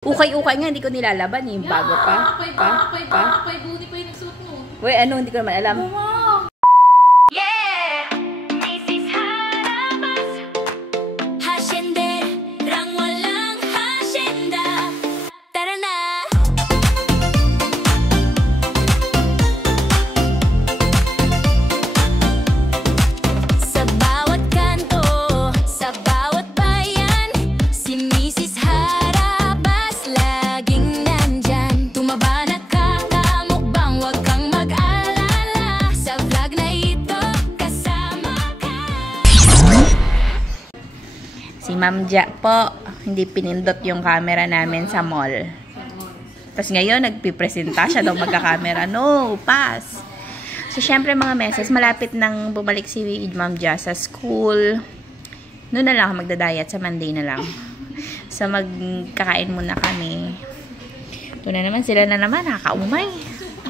Ukay-ukay nga, hindi ko nilalaban eh. Bago pa. Ako'y buni pa yung nagsuot mo. Uy, ano, hindi ko naman alam. Si Ma'am Ja po, hindi pinindot yung camera namin sa mall. Tapos ngayon, nagpipresenta siya daw magka-camera. No, pass. So, syempre mga meses, malapit nang bumalik si Ma'am Ja sa school. Noon na lang ako magdadayat, sa Monday na lang. So, magkakain muna kami. Ito na naman, sila na naman, nakakaumay.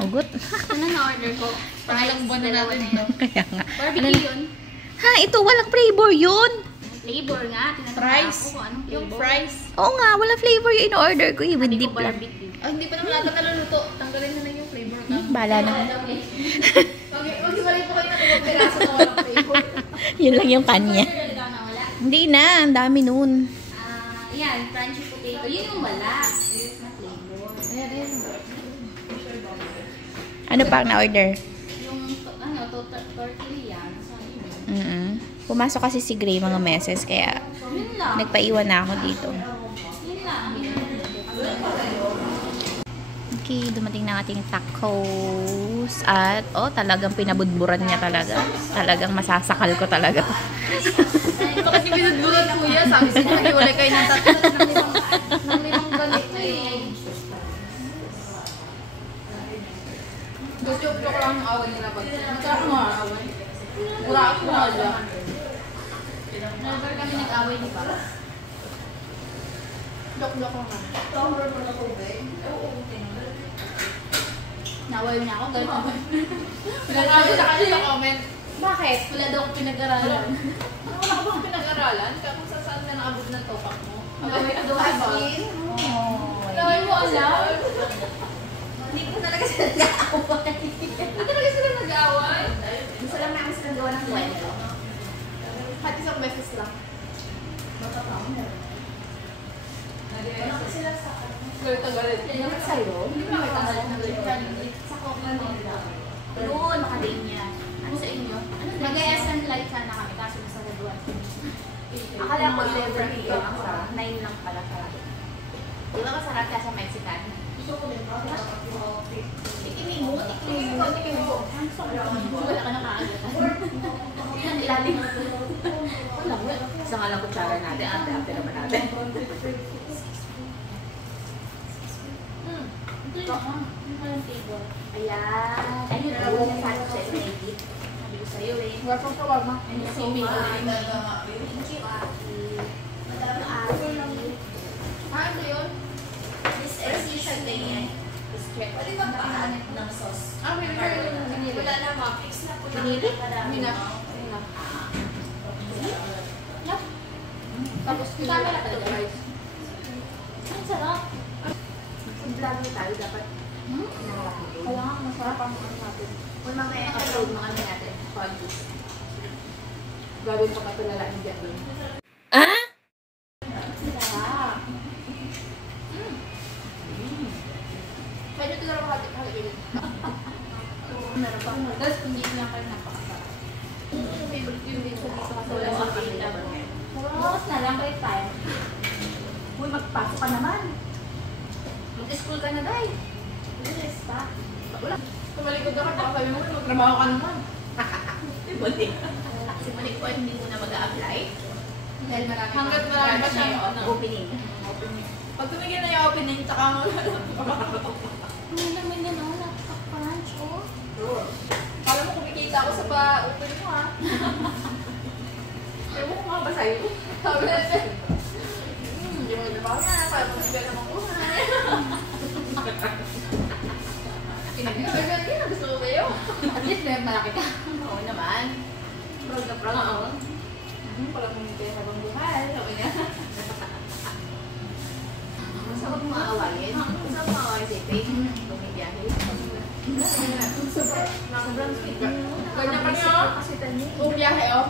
Ugot. Ano na-order ko? Pangalang buwan na natin ito. Kaya nga. Barbecue yun? Ha, ito, walang flavor yun. Flavor nga. Fries? Yung fries? Oo nga, walang flavor yung in-order ko eh. With dip lang. Hindi pa naman natin naluluto. Tanggalin na lang yung flavor ka. Bala na. Mag-iwalay po kayo na itong piraso na walang flavor. Yun lang yung kanya. Hindi na, ang dami nun. Yan, crunchy potato. Yun yung wala. Na flavor. Ayan. Ano pa ang na-order? Yung, tortilla. Pumasok kasi si Gray mga meses, kaya Yun lang. nagpaiwan na ako dito. Yun lang. Okay, dumating na ating tacos. At, talagang pinabudburan niya talaga. Talagang masasakal ko talaga. Bakit yung pinagbulat kuya? Sabi siya, nag-iwalay kayo ng limang balik na eh. Joke ko lang yung away nila pag magkakaroon mo ang away. Wala ako na dyan. Never kami nag-away, di ba? Joke ko nga. Naway niya ako, galit ako. Pinag-away sa kanya sa comment. Bakit? Wala daw akong pinag-aralan. Wala ka bang pinag-aralan? Kung saan ka nakabot ng topak mo? Naway ko daw diba? Naway mo alam? Hindi ko talaga sila nag-aaway. Hindi talaga sila nag-aaway? Gusto lang namin silang gawa ng kwento. At isang beses lang. Galit ang galit. Galit sa'yo? Hindi ko nakita galit. Sa koklan nila. Doon, makadate niya. Ano sa inyo? Mag-SN live sana kami, kaso nasa Raduan. Akala ko 11 p.m. ang sarap. 9 lang pala sarap. Di ba masarap ka sa Mexican? Tikimin mo. Wala ka nakakagatan. Ilang ilalim. Wala. Isa nga lang kutsara natin. Ate naman natin. Ito yung table. Ayan. Ayun na lang sa atin siya i-edit. Sabi ko sa'yo eh. Wala pang shawarma. Thank you, Ate. Madami Ate. Ano yun? This exhibition din yan. Pwede ba paanit ng sauce? Binili. Wala na ma. Fix na po na. Binili? Madami. Binili. Yup. Tapos Dami na talaga. rice. Ang sarap. Vlog tayo dapat. Kaya nga, masarap ang ano natin. Kung mamaya upload mga ano natin. Podcast. Gawin pa katulala ni Jack doon. Sarap. Pwede ito na lang halik-halik. Meron pa. Tapos hindi lang kayo napakasarap. Favorite yung dito dito kasi wala Wala sa sa kanila. Bukas na lang break time. Uy, magpasok ka naman. Mag-school ka na, day. Bilis pa. Wala. Tumalikod ako, baka sabi mo, magtrabaho ka naman. Si Malik po, hindi mo na mag-a-apply. Dahil marami Hanggat marami pa siya yung opening. Pag tumigil na yung opening, tsaka mo Ano naman yan, oh, napaka-punch, oh. Kala mo kumikita ako sa pa-open mo, ha? Ewan ko nga ba sa'yo? Sabi na siya. Hindi mo nagtrabaho na, kaya mo siya naman kuhay. Pinag-ibig gusto ko kayo. At least may malaki ka. Oo naman. Proud na proud ako. Pala mong hindi habang buhay. Sabi niya. Masarap mo aawayin. Gusto mo aawayin si Faith? Bumibiyahe. Sobrang sweet. Ganyan kami, oh. Kasi tani. Bumiyahe, oh.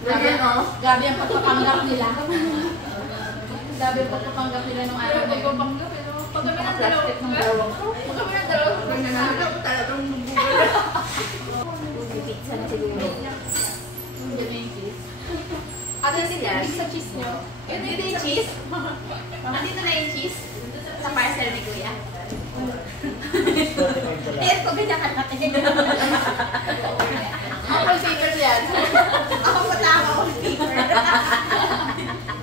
Grabe, oh. Grabe ang pagpapanggap nila. Grabe ang pagpapanggap nila nung araw na yun. Pag kami ng dalawa, pag kami ng dalawa, Talagang pizza na siguro. Diyan na yung cheese. At yung big sa cheese nyo. Ito yung cheese. Andito na yung cheese. Sa parcel ni Kuya. Ito, ganyan ka natin. Apple paper yan. Ako patama ko ng paper.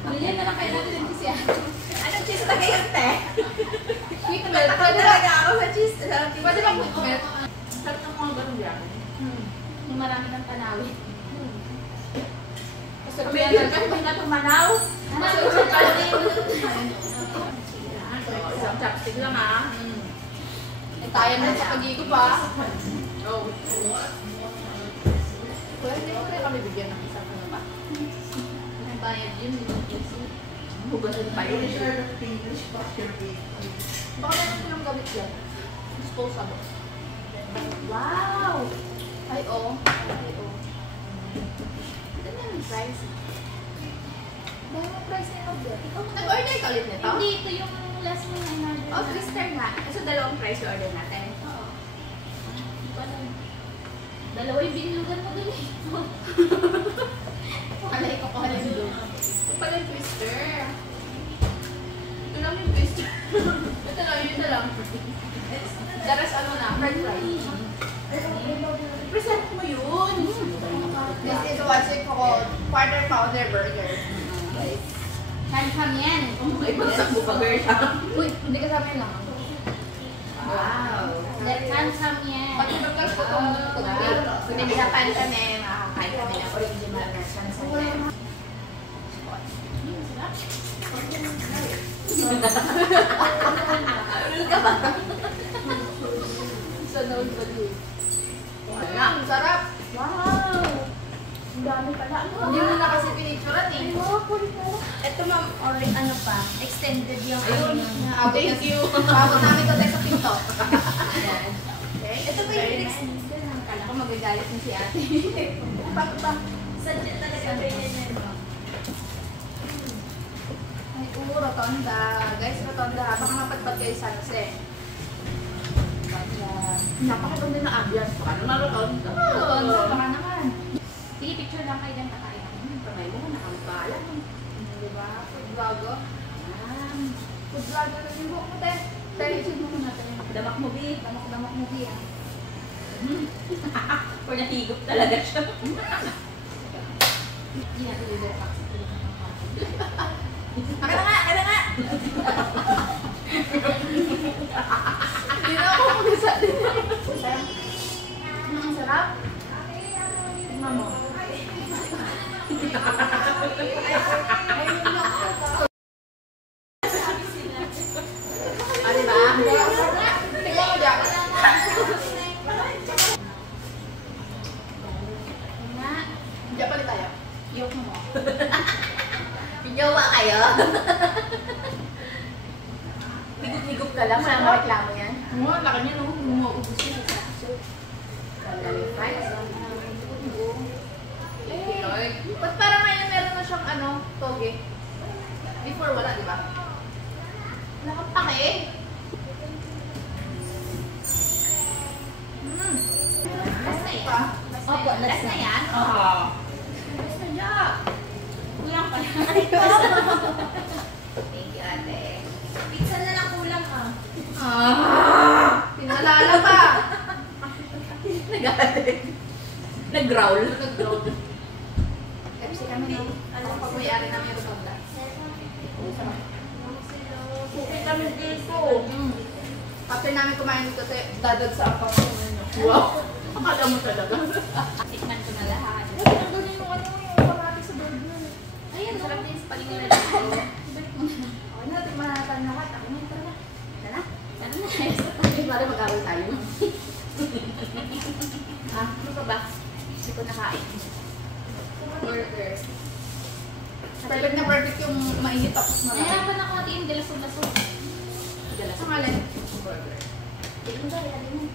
Bilhin na lang kayo natin yung cheese yan. Anong cheese na kayo, te? Quick melt. Ako talaga ako sa cheese. Pwede bang quick melt? Sarap ng mga ganun yan. Yung marami ng tanawin. Kami yun, kami na tumanaw. Masusunod pa rin. Isang chopstick lang, ha? Tayo na sa pag-igop, ha? Oh. Pwede ko rin kami bigyan ng isang ano ba? Ang bayad yun, easy. Hugasan pa yun. Baka meron silang gamit yan. Disposable. Wow! Ay, oh. Ay, oh. Ito na yung price. Dahil ang price nila ulit. Ikaw Nag-order ka ulit nito? Hindi, ito yung last mo na in-order. Oh, twister nga. So, dalawang price yung order natin. Oo. Hindi ko alam. Dalawa yung binugan mo dun eh. Alay ko ko alam doon. Ito pala yung twister. Ito lang yung twister. Ito lang, yun na lang. The rest ano na, fried rice. Present mo yun. This is what's it called? Quarter pounder burger. Ham yan. May bagsak mo pa, girl. Uy, hindi kasama yun lang. Wow. Ham yan. Pati burger ko itong toothpick. Pinaghapan kami, makakain kami ng original version sa net. Ano ka ba? Sa noon ba yun? Ang sarap. Wow. Ang dami pala. Hindi mo na kasi pinicturan eh. Ito ma'am, or ano pa, extended yung Ayun. ano. Thank you. Pabot namin ko tayo sa pinto. Ayan. Okay. Ito ba yung extended? Kala ko magagalit na si ate. Paano ba? Sadya talaga ganyan mo. Ay, rotonda. Guys, rotonda. Baka mapatpat kayo sa Jose. Napakaganda ng ambience. Paano marotonda? Oo, baka naman. Sige, picture lang kayo dyan kakain. Kamay mo, nakampala. Diba? Food vlogger. Food vlogger na yung buhok mo, te. Pero isin mo muna tayo. Damak mo, B. Damak mo di ah. Or nahigop talaga siya. Hindi natin yung buhok. Aka na nga, aka na nga! Hindi na ako magsasalin. Ang sarap. Tignan mo. O, diba? Tignan mo dyan. Diyan pala tayo. Yok mo. Pinyawa kayo. Higup-higup ka lang, wala mareklamo yan. Oo, laki niya no. Umuubos yun. Dami fries. Ba't parang ngayon meron na siyang ano, toge? Before wala, di ba? Wala kang pake. Last na yan? Opo, Last na yan? Oo. Last na yan. Kulang pa yan. Thank you, ate. Pizza na lang kulang, ah. Pinalala pa. Nagalit. Nag-growl. Nag-grow. Pepsi kami no. Ano pag may-ari namin yung rotonda? Okay kami dito. After namin kumain dito, dadag sa apang ko. Wow. Akala mo talaga. Tikman ko na lahat. Ang galing yung ano yung parati sa burger. Ayun, sarap din sa palingan na dito. Ibalik mo na. Okay na, tingnan natin na kat. Ako na, tara na. Tara. Tara na. Para mag-awal tayo. Ano pa ba? Hindi ko nakain. Burger. Perfect na perfect yung mainit tapos na. Nahirapan ako yung galasong-lasong. Ang alin? Tignan mo dahil, alin mo.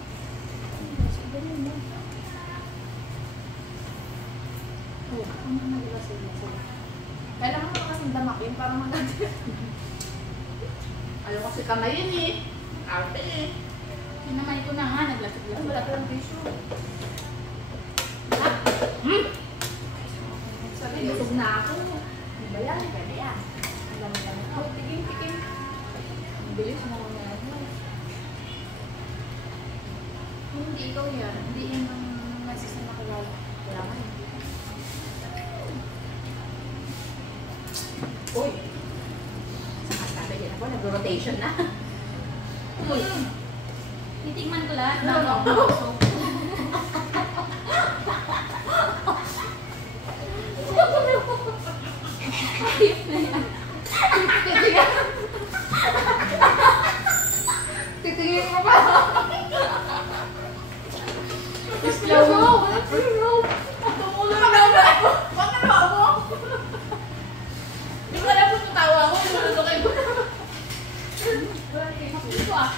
Kailangan mo kasing damakin para maganda. Alam kasi kamay yun eh. Arte eh. Hinamay ko na nga, naglasog-lasog. Wala ka lang tissue. Sabi, busog na ako. Ano ba yan? Pwede yan. Ang dami-dami. Oh, tiging. Ang bilis mo kung yan. Hindi ikaw yan. Hindi yun ang nasis na nakilala. Wala ka eh. Uy! Saka sabi din ako, nag-rotation na. Uy! Titigman ko lahat. No, no. So, Titingin mo pa! Slow mo! Slow! Tumulo na ba ako? Bakit na ako? Hindi ko alam kung tatawa ako. Lulukay ko na. ito ah.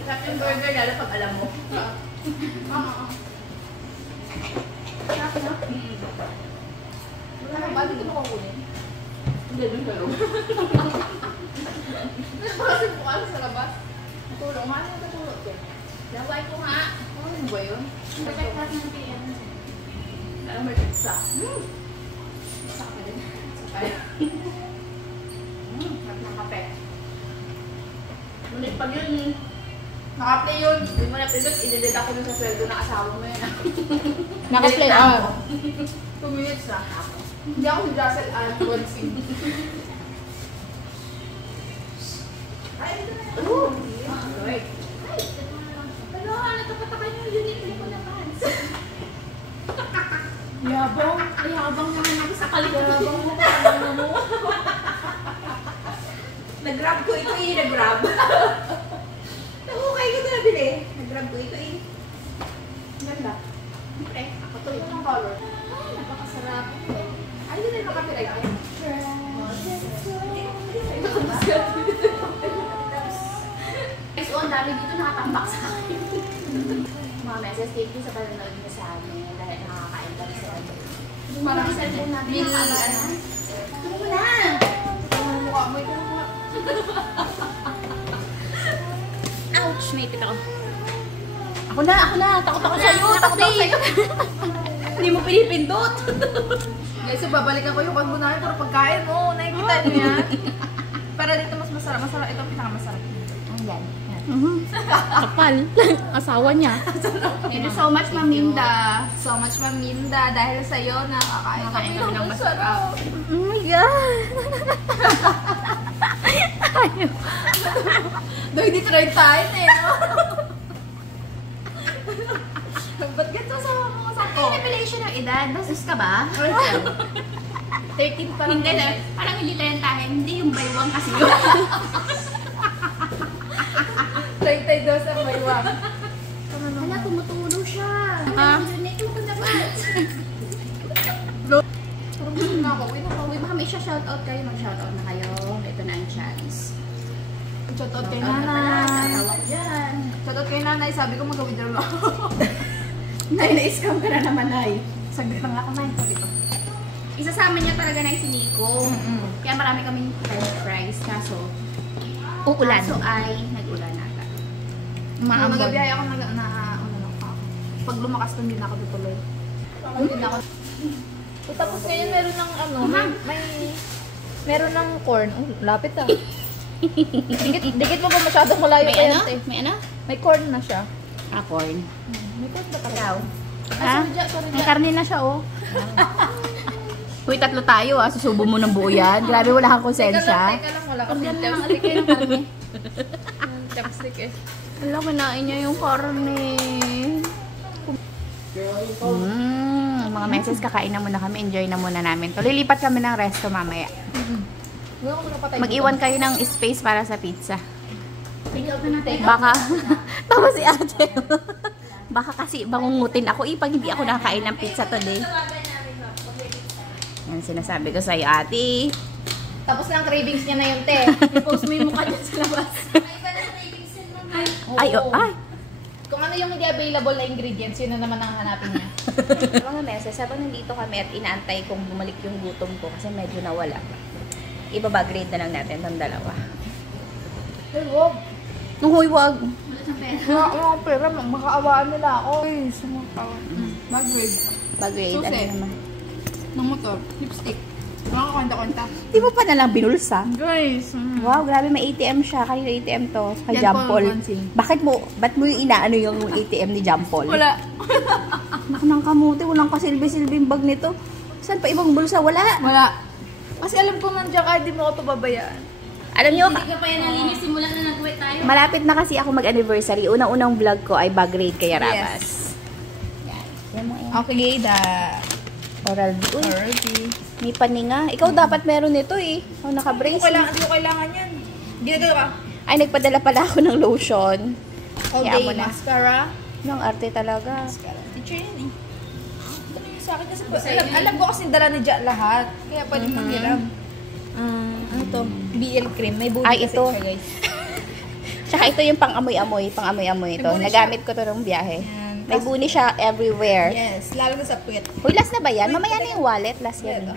Sarap yung burger lalo pag alam mo. Sarap na. Wala ba? Dito mo kukunin? Hindi, dun sa loob. Kasi bukas sa labas. Natulog nga. Ano natulog ko? Laway ko nga. Ano ba yun? Perfect lahat ng PM. Alam mo, pizza. Pizza ka pa din. Kaya. Sarap ng kape. Ngunit pag yun, naka-play yun. Hindi mo na-pindot, i-delete ako dun sa sweldo ng asawa mo yun. Naka-play, Delete na ah. ako. 2 minutes na. Hindi ako si Russell Allen Goldstein. Ay, ito na yan. Wait. Pero natapatakan yung uniform ko na pants. Yabang. Ay, habang naman ako sa kalikutan. Yabang mo. Ano mo? Nag-grab ko ito eh. Nag-grab. Okay ko ito nabili. Nag-grab ko ito eh. Ganda. Siyempre, ako to. Ito ng color. Ay, napakasarap. Ay, hindi na makapilay ko. Guys, oh, ang dami dito nakatambak sa akin. Mga messages, thank you sa panonood niyo sa amin dahil nakakain kami sa amin. Marami sa phone natin Mili, nakakala. ano? Ito mo na! Ang mukha mo ito. Ouch! Naipit ako. Ako na. Takot ako sa'yo. Takot ako sa'yo. Hindi mo pinipindot. Guys, so babalikan ko yung kwan mo namin para pagkain mo. Nakikita niyo yan? Para dito mas masarap. Masarap. Ito ang pinakamasarap. Ang yan. Kapal. Asawa niya. Thank you so much, Maminda. So much, Maminda. Dahil sa'yo, nakakain kami ng masarap. Oh my God. Doy, di try tayo eh, no? Ba't ganito sa mga sako? Ay, revelation ng edad. Basis ka ba? 13 pa lang. Hindi na. Parang hindi talentahin. Hindi yung baywang kasi yun. 32 sa baywang. Wala, tumutulo siya. Ah. Ito ko na ba? Parang gusto na ako. Wait ako. Uy, baka may shoutout kayo. Mag-shoutout na kayo. Ito na ang chance. Shoutout kay Shoutout na pala. nanay. Tatawa ko dyan. Shoutout kay nanay. Sabi ko mag-withdraw ako. Nay, na-scam ka na naman, Nay. Saglit lang ako na ito dito. Isasama niya talaga na si Nico. Kaya marami kaming french fries. Kaso, Uulan. kaso ay nag-ulan ata. Maambon. Nagabiyahe ako ano lang ako. Pag lumakas din ako tutuloy. Hindi na ako. Tapos ngayon meron ng ano, Ma'am. meron ng corn. Oh, lapit ah. Dikit mo ba masyadong malayo May pa ano? yan, te? May ano? May corn na siya. Corn. May corn ba talaga? Ikaw. Ha? May karne na siya, oh. Uy, tatlo tayo, ah. Susubo mo ng buo yan. Grabe, wala kang konsensya. Teka lang, wala kasi Organ na lang chopstick. ulit kayo ng karne. Chopstick eh. Wala, kinain niya yung karne. Mga meses, kakain na muna kami. Enjoy na muna namin. To, lilipat kami ng resto mamaya. Huwag ako napatay. Mag-iwan kayo ng space para sa pizza. Take out na natin. Baka, tama si ate. Baka kasi bangungutin ako pag hindi ako nakakain ng pizza today. Yan Yan, sinasabi ko sa'yo, ate. Tapos lang cravings niya na yun, te. I-post mo yung mukha dyan sa labas. Ay, iba na cravings yun naman. Ay, oh, ay. Kung ano yung hindi available na ingredients, yun na naman ang hanapin niya. Mga meses, habang nandito kami at inaantay kong bumalik yung gutom ko kasi medyo nawala. Ibaba-grade na lang natin itong dalawa. Ay, wag. Hoy, wag. Wala siyang pera. Wala akong pera, makaawaan nila ako. Ay, sumakaw. Mag-grade. Ba-grade, ano Susi. naman. Ng motor, lipstick. Mga kanta-kanta. Di mo pa nalang binulsa? Guys, Wow, grabe, may ATM siya. Kanino ATM to? Kay Yan Jampol. po, Nancy. Ba't mo yung inaano yung ATM ni Jampol? wala. Nak ng kamuti, walang kasilbi-silbing bag nito. Saan pa ibang bulsa? Wala. Wala. Kasi alam ko nandiyan ka, di mo ako pababayaan. Alam niyo, Hindi ka pa yan nalinis, simula na nag-wait tayo. malapit na kasi ako mag-anniversary. Unang-unang vlog ko ay bag-grade kay Rabas. Yan. Yan mo yan. Okay, Oral B. Uy, Oral B. may paninga. Ikaw dapat meron nito eh. Oh, naka-brace. Hindi ko kailangan yan. Ginagawa ka. Ay, nagpadala pala ako ng lotion. All Kaya day mo na. mascara. Yung arte talaga. Mascara. Teacher yan eh. Ito na yung sa akin kasi alam ko kasi dala ni Jack lahat. Kaya pwede manghiram. Ano to? BL cream. May budi Ay, kasi ito. siya, guys. Tsaka ito yung pang-amoy-amoy. Pang-amoy-amoy ito. May buni Nagamit ko to nung biyahe. Yan. May buni siya everywhere. Yes, lalo na sa puwet. Uy, last na ba yan? Mamaya na yung wallet. Last yan. Ito.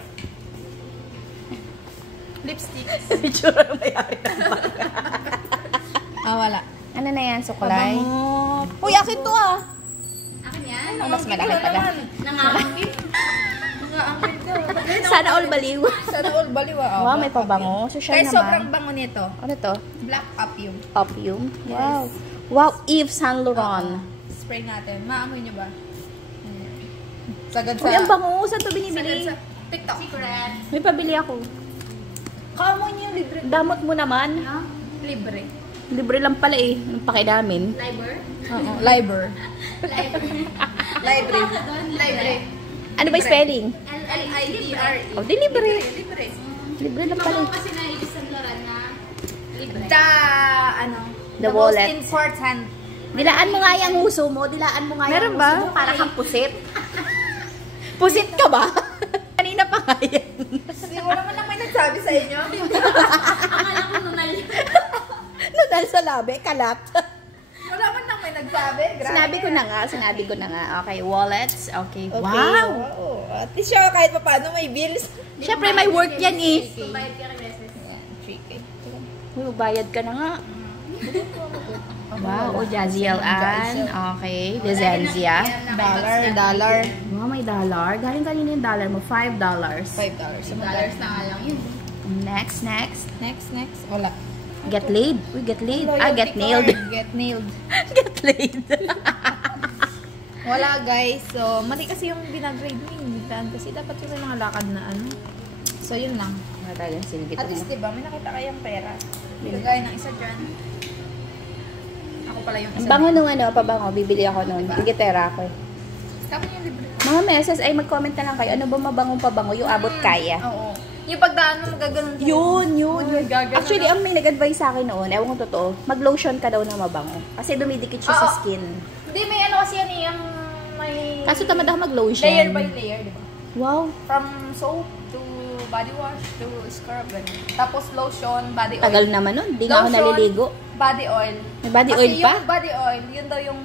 Lipstick. Picture na mayari Wala. Ano na yan? Sukulay? Pabango. Uy, akin to ah. Akin yan. Oh, mas malaki pala. Nangangangit. Ang daw. Sana all baliw. Sana all baliw. Wow, may pabango. Social Kaya naman. sobrang bango nito. Ano to? Black Opium. Opium? Wow. Wow, Yves Saint Laurent. Spray natin. Maamoy nyo ba? Sagad sa... Uy, ang bango. Saan to Sagad binibili? sa TikTok. Secret. May pabili ako. Kaamoy nyo yung libre. Damot mo naman. Ano? Libre. Libre lang pala eh. Ang pakidamin. Liber? Oo. Libre. Liber. Libre. Basta doon, Libre. Ano ba yung spelling? L-I-D-R-E. Oh, di libre. Libre. Libre lang pala. Pabango kasi na Yves Saint Laurent na libre. The wallet. most important. Dilaan mo nga yung uso mo. Dilaan mo nga yung Meron uso ba? mo. Para kang pusit. Pusit ka ba? Kanina pa nga yan. Hindi mo naman lang may nagsabi sa inyo. Akala ko nunal. Nunal sa labi, kalat. Wala man lang may nagsabi. Grabe. Sinabi ko na nga. Okay, wallets. Okay, Okay. wow. At least siya kahit pa paano may bills. Siyempre, may work yan eh. Bayad ka kay Beses. Uy, bayad ka na nga. Wow, o Jaziel Ann. Okay, Lizenzia. Dollar. Wow, may dollar. Galing kanina yung dollar mo. $5. $5. So, $5 na nga lang yun. Next. Next. Wala. Get laid. Uy, get laid. Get nailed. Get nailed. Get laid. Wala guys. So, mali kasi yung binagrade mo yun. Kasi dapat yung may mga lakad na ano. So, yun lang. Wala talagang silbi At least, diba, may nakita kayang pera. Bigay ng isa dyan. Ako pala yung isa. Bango nung ano, pabango. Bibili ako nun. Tigitera ako eh. Kami yung libre. Mga meses ay mag-comment na lang kayo. Ano ba mabangong pabango? Yung abot kaya. Oo. Yung pagdaan mo, magaganon ka. Yun. Gaganon. Actually, ang may nag-advise sa akin noon, ewan ko totoo, mag-lotion ka daw na mabango. Kasi dumidikit siya sa Oo. skin. Hindi, may ano kasi yan eh. Yung may... Kaso tamad ako mag-lotion. layer by layer, di ba? Wow. From soap to body wash to scrub. Ganun. Tapos lotion, body oil. Tagal naman nun. Di nga ako Lotion, naliligo. Body oil. May body Kasi oil pa? yung body oil, yun daw yung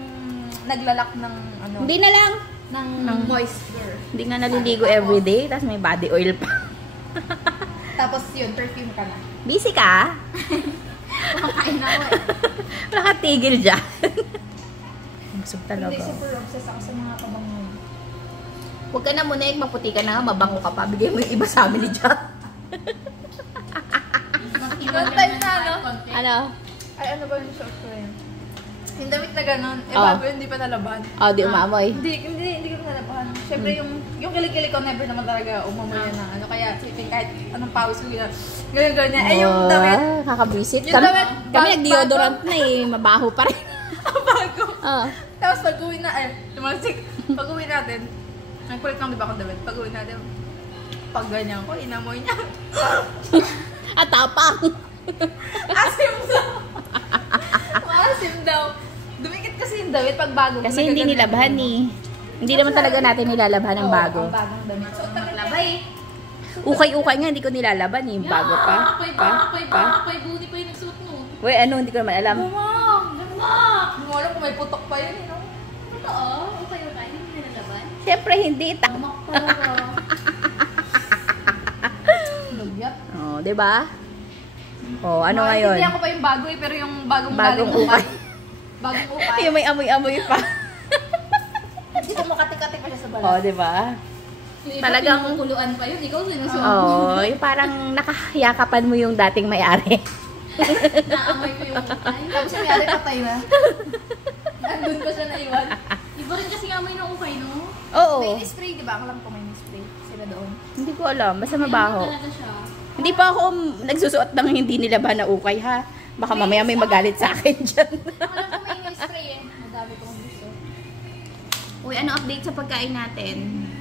naglalak ng ano, Hindi na lang. ng moisture. Hindi nga naliligo everyday. Tapos may body oil pa. Tapos yun, perfume ka na. Busy ka? Kumakain na ako eh. Wala ka tigil dyan. Busog talaga. Hindi, super obsessed ako sa mga pabango. Huwag ka na muna, maputi ka na nga, mabango ka pa. Bigay mo yung iba sa amin ni Jack. Noong time na ano? Ano? Ay, ano ba yung short ko yun? Yung damit na gano'n, Oh. bago yun, hindi pa nalaban. Oh, di umaamoy. Hindi ko nalabahan. Siyempre, yung kilig-kilig ko, never naman talaga umamoy na ano. Kaya, sipin kahit anong pawis ko, ganyan. Ay, yung damit, Kakabwisit. Yung damit, Kami nag-deodorant na eh. Mabaho pa rin. bago. Oh. Tapos pag-uwi na, tumasik. Pag-uwi natin, ang kulit lang diba akong damit? Pag-uwi natin, pag ganyan ko, inamoy niya. At tapang. Asim daw. Asim daw. Dumikit kasi yung damit pag bago. Kasi hindi nilabhan eh. Hindi naman talaga natin nilalabhan ng bago. Ang bagong damit. So, Maglabay. Ukay-ukay nga, hindi ko nilalaban eh. Bago pa. Akay booty pa yung nagsuot nun. Uy, ano, hindi ko naman alam. Lamang! Hindi mo alam kung may putok pa yun, no? Totoo? Okay. Hindi na nalaban? Siyempre, hindi. Tamak talaga. Lugyat. Oh, di ba? Oh, ano ngayon? Hindi ako pa yung bago eh, pero yung bagong Bagong galing ukay. Bagong ukay. Yung may amoy-amoy pa. Hindi ko makati-kati pa siya sa balat. Oh, di ba? Yung iba Talagang- pinukuluan pa yun. Ikaw sinusuot mo. Oh, yung parang nakahiyakapan mo yung dating may-ari. Naamoy ko yung ukay. Tapos yung yari patay na. Nandun pa siya naiwan. Iba rin kasi amoy ng ukay, no? Oo. May spray, di ba? Alam ko may spray sila doon. Hindi ko alam. Basta mabaho. Ano talaga siya? Hindi pa ako nagsusuot ng hindi nila ba na ukay, ha? Baka mamaya may magalit sa akin dyan. Alam ko may spray eh. Madami kong gusto. Uy, ano update sa pagkain natin?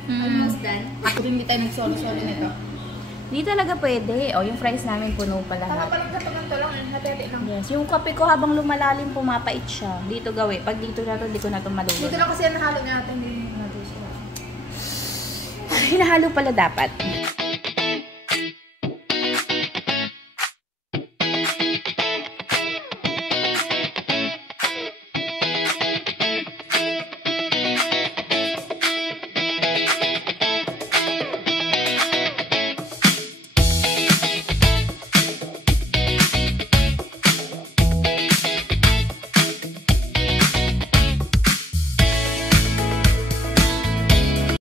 Almost done. Ako din, hindi tayo nagsolo-solo nito. Hindi talaga pwede. O, yung fries namin puno pa Tama lahat. pa lang sa paganto lang, natete lang. Yes. Yung kape ko habang lumalalim, pumapait siya. Dito gawin. Pag dito na to, hindi ko na to malulog. Dito lang kasi ang nahalo natin, hindi natin siya. Hinahalo pala dapat.